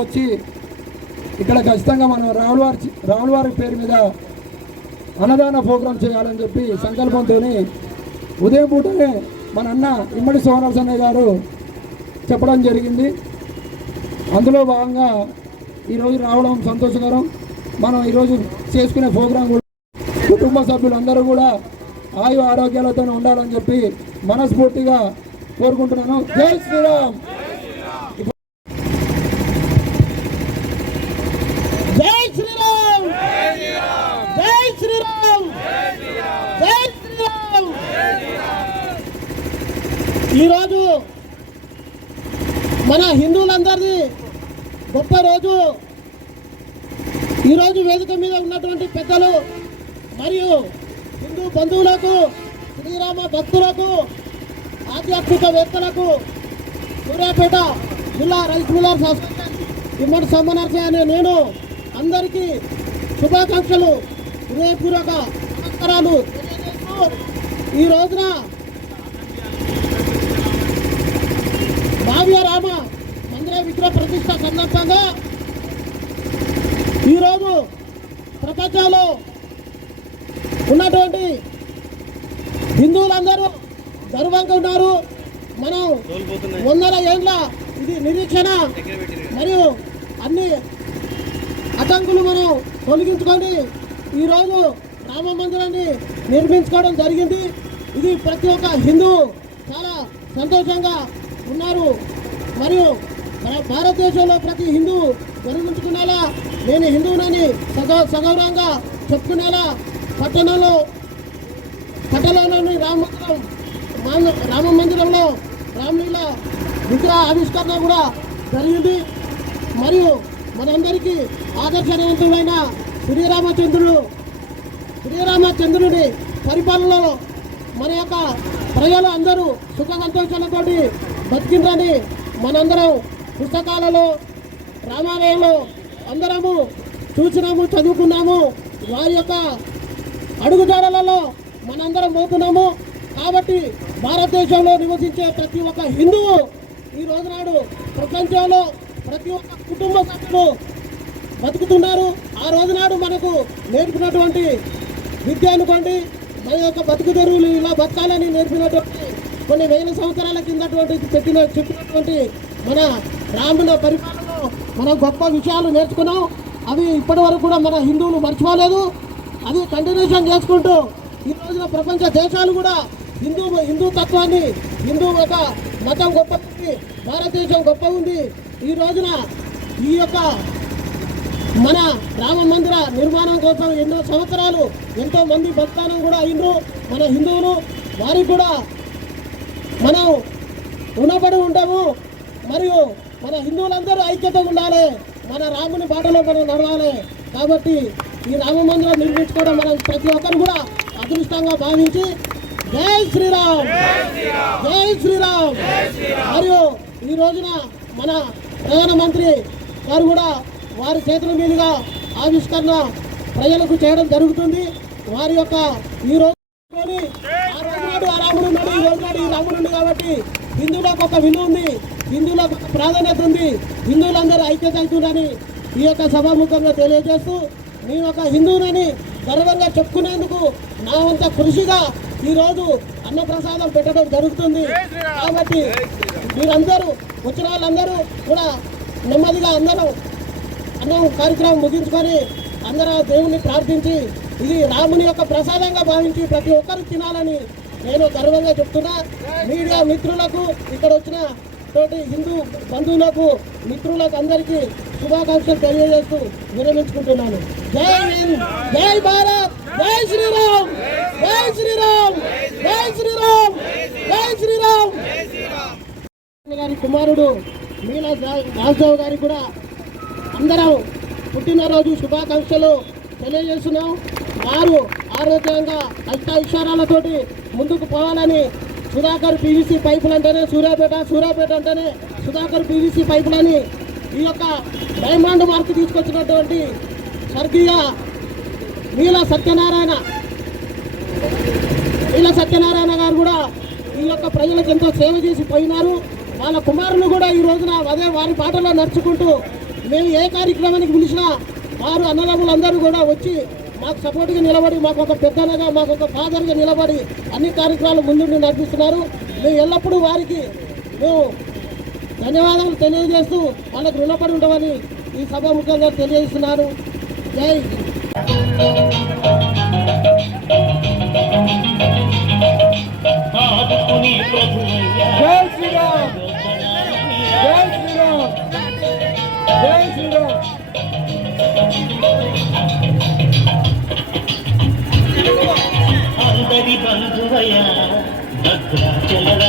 వచ్చి ఇక్కడ ఖచ్చితంగా మనం రావులవారి పేరు మీద అన్నదాన ప్రోగ్రాం చేయాలని చెప్పి సంకల్పంతో ఉదయం పూటనే మన అన్న ఇమ్మడి సోమనరసన్నయ్య గారు చెప్పడం జరిగింది. అందులో భాగంగా ఈరోజు రావడం సంతోషకరం. మనం ఈరోజు చేసుకునే ప్రోగ్రాం కూడా కుటుంబ సభ్యులందరూ కూడా ఆయు ఆరోగ్యాలతో ఉండాలని చెప్పి మనస్ఫూర్తిగా కోరుకుంటున్నాను. జై శ్రీరామ్. జై శ్రీరామ్. జై శ్రీరామ్. జై శ్రీరామ్. ఈరోజు మన హిందువులందరిది గొప్ప రోజు. ఈరోజు వేదిక మీద ఉన్నటువంటి పెద్దలు మరియు హిందూ బంధువులకు, శ్రీరామ భక్తులకు, ఆధ్యాత్మికవేత్తలకు, సూర్యాపేట జిల్లా రైస్ మిల్లర్స్ అసోసియేషన్ ఇమ్మడి సోమనరసయ్య అనే నేను అందరికీ శుభాకాంక్షలు, హృదయపూర్వక నమస్కారాలు తెలియజేస్తూ ఈ రోజున భావ్య రామ మందిర విగ్రహ ప్రతిష్ట సందర్భంగా ఈరోజు ప్రపంచంలో ఉన్నటువంటి హిందువులందరూ గర్వంగా ఉన్నారు. మనం 100 ఏళ్ళ ఇది నిరీక్షణ మరియు అన్ని అడ్డంకులు మనం తొలగించుకొని ఈరోజు రామ మందిరాన్ని నిర్మించుకోవడం జరిగింది. ఇది ప్రతి ఒక్క హిందువు చాలా సంతోషంగా ఉన్నారు. మరియు భారతదేశంలో ప్రతి హిందువు గర్వించుకునేలా, నేను హిందువునని సగౌరవంగా చెప్పుకునేలా పట్టణంలోని రామ మందిరంలో రామలీల విగ్రహ ఆవిష్కరణ కూడా జరిగింది. మరియు మనందరికీ ఆదర్శవంతుడైన శ్రీరామచంద్రుడి పరిపాలనలో మన యొక్క ప్రజలు అందరూ సుఖ సంతోషాలతో బతికిందని మనందరం పుస్తకాలలో, రామాలయంలో అందరము చూసినాము, చదువుకున్నాము. వారి యొక్క అడుగుజాడలలో మనందరం పోతున్నాము. కాబట్టి భారతదేశంలో నివసించే ప్రతి ఒక్క హిందువు ఈ రోజునాడు ప్రపంచంలో ప్రతి ఒక్క కుటుంబ సభ్యులు బతుకుతున్నారు. ఆ రోజునాడు మనకు నేర్పినటువంటి విద్య అనుకోండి, మన యొక్క బతుకు తెరువులు ఇలా బతకాలని నేర్పినటువంటి కొన్ని వేల సంవత్సరాల కిందటువంటి చెప్పినటువంటి మన రాముల పరిపాలనలో మనం గొప్ప విషయాలు నేర్చుకున్నాం. అవి ఇప్పటి వరకు కూడా మన హిందువులు మర్చిపోలేదు. అది కంటిన్యూషన్ చేసుకుంటూ ఈ రోజున ప్రపంచ దేశాలు కూడా హిందూ తత్వాన్ని, హిందూ ఒక మతం గొప్ప ఉంది, భారతదేశం గొప్ప ఉంది. ఈ రోజున ఈ యొక్క మన రామ మందిర నిర్మాణం కోసం ఎన్నో సంవత్సరాలు ఎంతో మంది బలిదానం కూడా అయినరు మన హిందువులు. వారికి కూడా మనం రుణపడి ఉంటాము. మరియు మన హిందువులందరూ ఐక్యత ఉండాలి, మన రాముని బాటలో మనం నడవాలి. కాబట్టి ఈ రామ మందిరం నిర్మించుకోవడం మనం ప్రతి ఒక్కరు కూడా అదృష్టంగా భావించి జై శ్రీరామ్, జై శ్రీరామ్. మరియు ఈ రోజున మన ప్రధానమంత్రి గారు కూడా వారి చేతుల మీదుగా ఆవిష్కరణ ప్రజలకు చేయడం జరుగుతుంది. వారి యొక్క ఈ రోజు ఆ రోజునాడు ఆ రాముడు ఉన్నాడు, ఈ రోజునాడు ఈ రాముడు ఉంది. కాబట్టి హిందువులకు ఒక విలువ ఉంది, హిందువులకు ఒక ప్రాధాన్యత ఉంది, హిందువులందరూ ఐక్యత అవుతుందని ఈ యొక్క సభాముఖంగా తెలియజేస్తూ, నేను ఒక హిందువునని గర్వంగా చెప్పుకునేందుకు నా వంత కృషిగా ఈరోజు అన్నప్రసాదం పెట్టడం జరుగుతుంది. కాబట్టి మీరందరూ వచ్చిన వాళ్ళందరూ కూడా నెమ్మదిగా అందరం అన్నం కార్యక్రమం ముగించుకొని అందరూ దేవుణ్ణి ప్రార్థించి ఇది రాముని యొక్క ప్రసాదంగా భావించి ప్రతి ఒక్కరు తినాలని నేను గర్వంగా చెప్తున్నా. మీడియా మిత్రులకు, ఇక్కడ వచ్చిన తోటి హిందూ బంధువులకు, మిత్రులకు అందరికీ శుభాకాంక్షలు తెలియజేస్తూ విరమించుకుంటున్నాను. జై హింద్, జై భారత్, జై శ్రీరామ్, జై శ్రీరామ్, జై శ్రీరామ్, జై శ్రీరామ్. గారి కుమారుడు మీలా రాజదేవ్ గారికి కూడా అందరం పుట్టినరోజు శుభాకాంక్షలు తెలియజేస్తున్నాం. వారు ఆరోగ్యంగా అష్టాయిషారాలతోటి ముందుకు పోవాలని సుధాకర్ పీవీసీ పైపులు అంటేనే సూర్యాపేట అంటేనే సుధాకర్ పీవీసీ పైపులని ఈ యొక్క డైమండ్ మార్క్ తీసుకొచ్చినటువంటి స్వర్గీయ నీల సత్యనారాయణ గారు కూడా ఈ యొక్క ప్రజలకు ఎంతో సేవ చేసి పోయినారు. వాళ్ళ కుమారులు కూడా ఈ రోజున అదే వారి బాటలో నడుచుకుంటూ మేము ఏ కార్యక్రమానికి పిలిచినా వారు అన్నదమ్ములందరూ కూడా వచ్చి మాకు సపోర్ట్గా నిలబడి, మాకు ఒక పెద్దనగా, మాకు ఒక ఫాదర్గా నిలబడి అన్ని కార్యక్రమాలు ముందుండి నడిపిస్తున్నారు. మేము ఎల్లప్పుడూ వారికి మేము ధన్యవాదాలు తెలియజేస్తూ వాళ్ళకు రుణపడి ఉండమని ఈ సభాముఖంగా తెలియజేస్తున్నారు. జై జై శ్రీరామ్, జై శ్రీరామ్, జై శ్రీరామ్. అందరి బంధువయ భద్రాచల